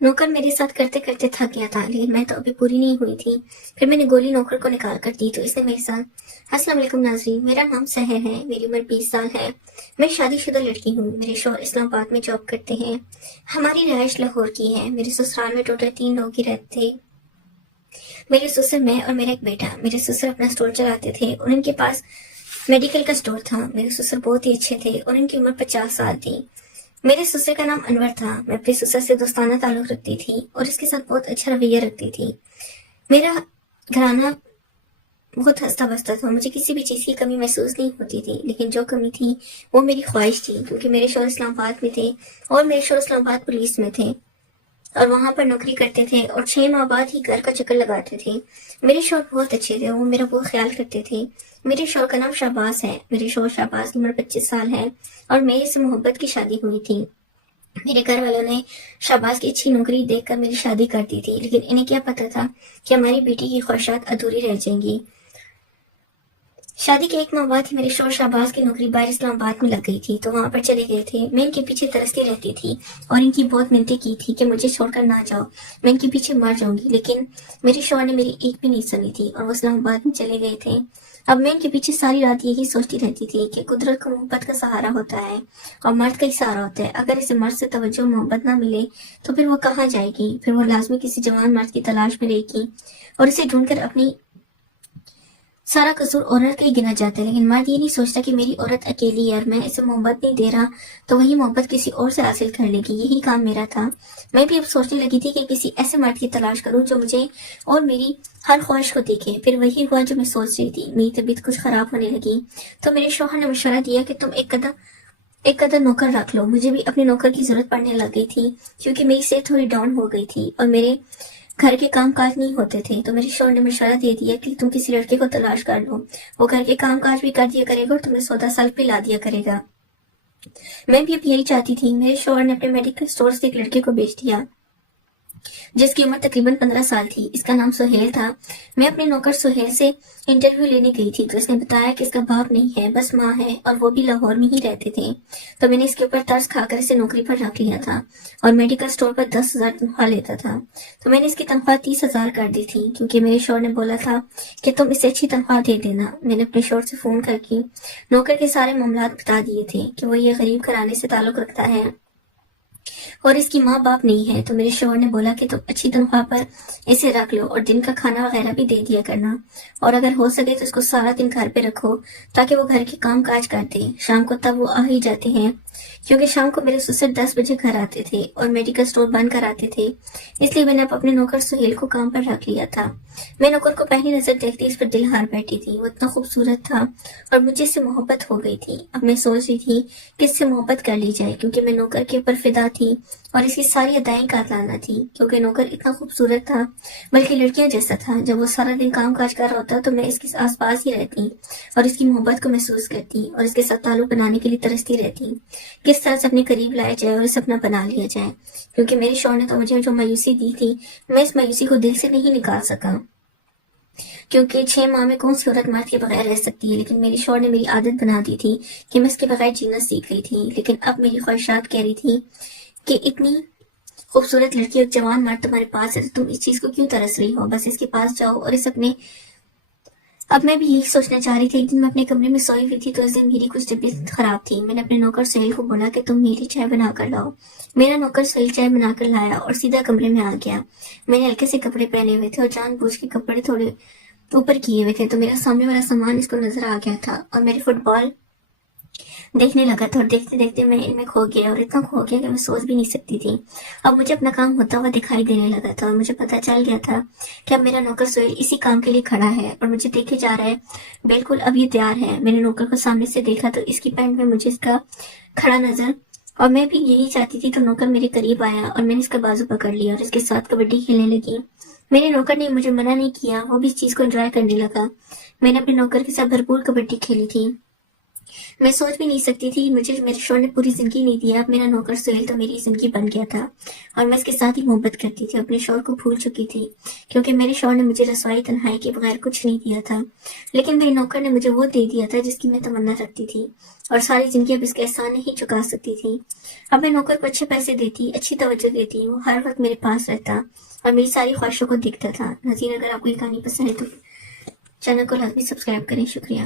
नौकर मेरे साथ करते करते थक गया था, लेकिन मैं तो अभी पूरी नहीं हुई थी। फिर मैंने गोली नौकर को निकाल कर दी तो इसने मेरे साथ। अस्सलाम वालेकुम नाज़रीन, मेरा नाम सहर है, मेरी उम्र 20 साल है। मैं शादीशुदा लड़की हूँ। मेरे शौहर इस्लामाबाद में जॉब करते हैं। हमारी रिहाइश लाहौर की है। मेरे ससुराल में टोटल 3 लोग ही रहते थे। मेरे ससुर, मैं और मेरा एक बेटा। मेरे ससुर अपना स्टोर चलाते थे और उनके पास मेडिकल का स्टोर था। मेरे ससुर बहुत ही अच्छे थे और उनकी उम्र 50 साल थी। मेरे ससुर का नाम अनवर था। मैं अपने ससुर से दोस्ताना ताल्लुक रखती थी और इसके साथ बहुत अच्छा रवैया रखती थी। मेरा घराना बहुत हंसता बसता था। मुझे किसी भी चीज़ की कमी महसूस नहीं होती थी, लेकिन जो कमी थी वो मेरी ख्वाहिश थी, क्योंकि मेरे शौहर इस्लामाबाद में थे और मेरे शौहर इस्लामाबाद पुलिस में थे और वहां पर नौकरी करते थे और 6 माह बाद ही घर का चक्कर लगाते थे। मेरे शौहर बहुत अच्छे थे, वो मेरा बहुत ख्याल करते थे। मेरे शौहर का नाम शाहबाज है। मेरे शौहर शाहबाज की उम्र 25 साल है और मेरे से मोहब्बत की शादी हुई थी। मेरे घर वालों ने शाहबाज की अच्छी नौकरी देखकर मेरी शादी कर दी थी, लेकिन इन्हें क्या पता था कि हमारी बेटी की ख्वाहिशात अधूरी रह जाएंगी। शादी के 1 माह बाद ही मेरे शौहर शाहबाज की नौकरी बाहर इस्लामाबाद में लग गई थी, तो वहां पर चले गए थे। मैं इनके पीछे तरसती रहती थी और इनकी बहुत मिन्नतें की थी कि मुझे छोड़कर ना जाओ, मैं इनके पीछे मर जाऊंगी, लेकिन मेरे शौहर ने मेरी एक भी नहीं सुनी थी और वो इस्लामाबाद में चले गए थे। अब मैं इनके पीछे सारी रात यही सोचती रहती थी कि कुदरत को मोहब्बत का सहारा होता है और मर्द का ही सहारा होता है। अगर इसे मर्द से तवज्जो मोहब्बत ना मिले तो फिर वो कहाँ जाएगी? फिर वो लाजमी किसी जवान मर्द की तलाश में रहेगी और इसे ढूंढकर अपनी सारा कसूर औरत का ही गिना जाता है। लेकिन मर्द ये नहीं सोचता कि मेरी औरत अकेली है और मैं इसे मोहब्बत नहीं दे रहा तो वही मोहब्बत किसी और से हासिल कर लेगी। यही काम मेरा था। मैं भी अब सोचने लगी थी कि किसी ऐसे मर्द की तलाश करूं जो मुझे और मेरी हर ख्वाहिश को देखे। फिर वही हुआ जो मैं सोच रही थी। मेरी तबीयत कुछ खराब होने लगी तो मेरे शौहर ने मशवरा दिया कि तुम एक कदर नौकर रख लो। मुझे भी अपने नौकर की जरूरत पड़ने लग गई थी, क्योंकि मेरी सेहत थोड़ी डाउन हो गई थी और मेरे घर के काम काज नहीं होते थे। तो मेरे शौहर ने मशवरा दे दिया कि तुम किसी लड़के को तलाश कर लो, वो घर के काम काज भी कर दिया करेगा और तुम्हें सौदा साल पे ला दिया करेगा। मैं भी अब यही चाहती थी। मेरे शौहर ने अपने मेडिकल स्टोर से एक लड़के को बेच दिया जिसकी उम्र तकरीबन 15 साल थी। इसका नाम सुहेल था। मैं अपने नौकर सुहेल से इंटरव्यू लेने गई थी तो इसने बताया कि इसका बाप नहीं है, बस माँ है और वो भी लाहौर में ही रहते थे। तो मैंने इसके ऊपर तरस खाकर इसे नौकरी पर रख लिया था और मेडिकल स्टोर पर 10,000 तनख्वाह लेता था। तो मैंने इसकी तनख्वाह 30,000 कर दी थी, क्योंकि मेरे शौहर ने बोला था कि तुम इसे अच्छी तनख्वाह दे देना। मैंने अपने शौहर से फोन करके नौकर के सारे मामलात बता दिए थे कि वो ये गरीब घराने से ताल्लुक रखता है और इसकी माँ बाप नहीं है। तो मेरे शौहर ने बोला कि तुम अच्छी तनख्वाह पर इसे रख लो और दिन का खाना वगैरह भी दे दिया करना, और अगर हो सके तो इसको सारा दिन घर पे रखो ताकि वो घर के काम काज कर दे। शाम को तब वो आ ही जाते हैं, क्योंकि शाम को मेरे ससुर 10 बजे घर आते थे और मेडिकल स्टोर बंद कर आते थे। इसलिए मैंने अब अपने नौकर सुहेल को काम पर रख लिया था। मैं नौकर को पहली नजर देखती इस पर दिल हार बैठी थी। वो इतना खूबसूरत था और मुझे इससे मोहब्बत हो गई थी। अब मैं सोच रही थी कि इससे मोहब्बत कर ली जाए, क्योंकि मैं नौकर के ऊपर फिदा थी और इसकी सारी अदाएं कातलाना थी। क्योंकि नौकर इतना खूबसूरत था, बल्कि लड़कियां जैसा था। जब वो सारा दिन काम काज कर रहा होता तो मैं इसके आसपास ही रहती और इसकी मोहब्बत को महसूस करती और इसके साथ ताल्लुक बनाने के लिए तरसती रहती, किस तरह से अपने करीब लाया जाए और इसे अपना बना लिया जाए। क्योंकि मेरे शौहर ने तो मुझे जो मायूसी दी थी, मैं इस मायूसी को दिल से नहीं निकाल सका। क्योंकि 6 माह में कौन सी औरत मर्द के बगैर रह सकती है, लेकिन मेरे शौहर ने मेरी आदत बना दी थी कि मैं इसके बगैर जीना सीख रही थी। लेकिन अब मेरी ख्वाहिशात कह रही थी कि इतनी खूबसूरत लड़की और जवान मर्द तुम्हारे पास है तो तुम इस चीज को क्यों तरस रही हो? बस इसके पास जाओ और इस अपने। अब मैं भी यही सोचना चाह रही थी। एक दिन मैं अपने कमरे में सोई हुई थी तो इस दिन मेरी कुछ तबीयत खराब थी। मैंने अपने नौकर सुहेल को बोला कि तुम मेरे लिए चाय बना कर लाओ। मेरा नौकर सुहेल चाय बनाकर लाया और सीधा कमरे में आ गया। मैंने हल्के से कपड़े पहने हुए थे और जानबूझ के कपड़े थोड़े ऊपर किए हुए थे, तो मेरा सामने वाला सामान इसको नजर आ गया था और मेरी फुटबॉल देखने लगा था और देखते देखते मैं इनमें खो गया और इतना खो गया कि मैं सोच भी नहीं सकती थी। अब मुझे अपना काम होता हुआ दिखाई देने लगा था और मुझे पता चल गया था कि अब मेरा नौकर सुहेल इसी काम के लिए खड़ा है और मुझे देखे जा रहा है। बिल्कुल अब ये तैयार है। मैंने नौकर को सामने से देखा तो इसकी पैंट में मुझे इसका खड़ा नजर, और मैं भी यही चाहती थी। तो नौकर मेरे करीब आया और मैंने इसका बाजू पकड़ लिया और इसके साथ कबड्डी खेलने लगी। मेरे नौकर ने मुझे मना नहीं किया, वो भी इस चीज को एंजॉय करने लगा। मैंने अपने नौकर के साथ भरपूर कबड्डी खेली थी میں سوچ بھی نہیں سکتی تھی، مجھے میرے شوہر نے پوری زندگی نہیں دیا، اب میرا نوکر سہیل تو میری زندگی بن گیا تھا اور میں اس کے ساتھ ہی محبت کرتی تھی، اپنے شوہر کو بھول چکی تھی کیونکہ میرے شوہر نے مجھے رسوائی تنہائی کے بغیر کچھ نہیں دیا تھا، لیکن میرے نوکر نے مجھے وہ دے دیا تھا جس کی میں تمنا رکھتی تھی اور ساری زندگی اب اس کے احسان نہیں چکا سکتی تھی۔ اب میں نوکر کو اچھے پیسے دیتی، اچھی توجہ دیتی، وہ ہر وقت میرے پاس رہتا اور میری ساری خواہشوں کو دیکھتا تھا۔ ناظرین، اگر آپ کو یہ کہانی پسند ہے تو چینل کو لازمی سبسکرائب کریں۔ شکریہ۔